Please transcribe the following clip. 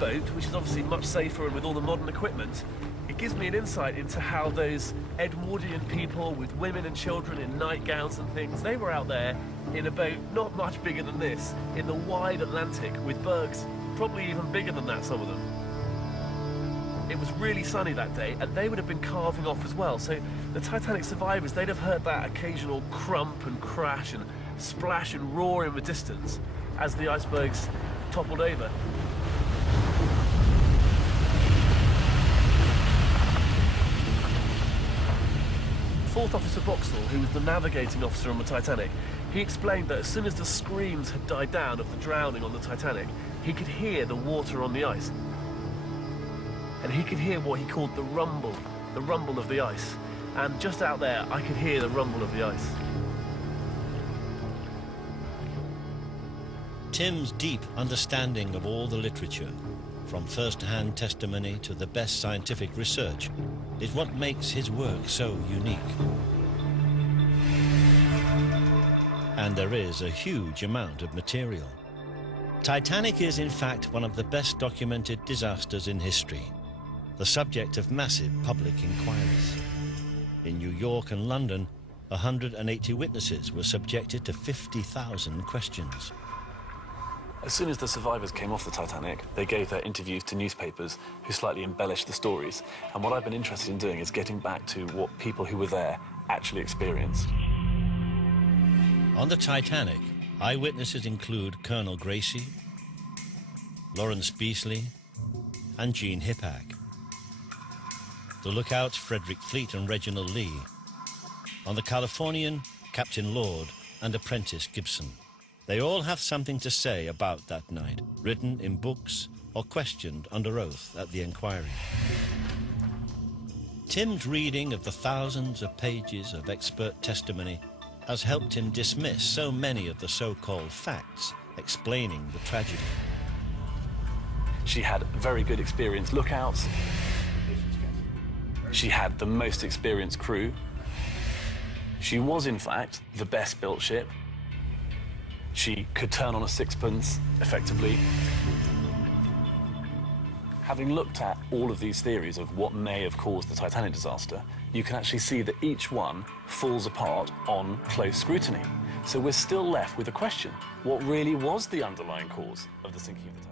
lifeboat, which is obviously much safer and with all the modern equipment, it gives me an insight into how those Edwardian people with women and children in nightgowns and things, they were out there in a boat not much bigger than this, in the wide Atlantic, with bergs probably even bigger than that, some of them. It was really sunny that day, and they would have been carving off as well. So the Titanic survivors, they'd have heard that occasional crump and crash and splash and roar in the distance as the icebergs toppled over. Fourth Officer Boxall, who was the navigating officer on the Titanic, he explained that as soon as the screams had died down of the drowning on the Titanic, he could hear the water on the ice. And he could hear what he called the rumble of the ice. And just out there, I could hear the rumble of the ice. Tim's deep understanding of all the literature, from first-hand testimony to the best scientific research, is what makes his work so unique. And there is a huge amount of material. Titanic is, in fact, one of the best documented disasters in history, the subject of massive public inquiries. In New York and London, 180 witnesses were subjected to 50,000 questions. As soon as the survivors came off the Titanic, they gave their interviews to newspapers who slightly embellished the stories. And what I've been interested in doing is getting back to what people who were there actually experienced. On the Titanic, eyewitnesses include Colonel Gracie, Lawrence Beasley, and Jean Hippack. The lookouts, Frederick Fleet and Reginald Lee. On the Californian, Captain Lord and Apprentice Gibson. They all have something to say about that night, written in books or questioned under oath at the inquiry. Tim's reading of the thousands of pages of expert testimony has helped him dismiss so many of the so-called facts explaining the tragedy. She had very good experienced lookouts. She had the most experienced crew. She was, in fact, the best built ship. She could turn on a sixpence, effectively. Having looked at all of these theories of what may have caused the Titanic disaster, you can actually see that each one falls apart on close scrutiny. So we're still left with a question. What really was the underlying cause of the sinking of the Titanic?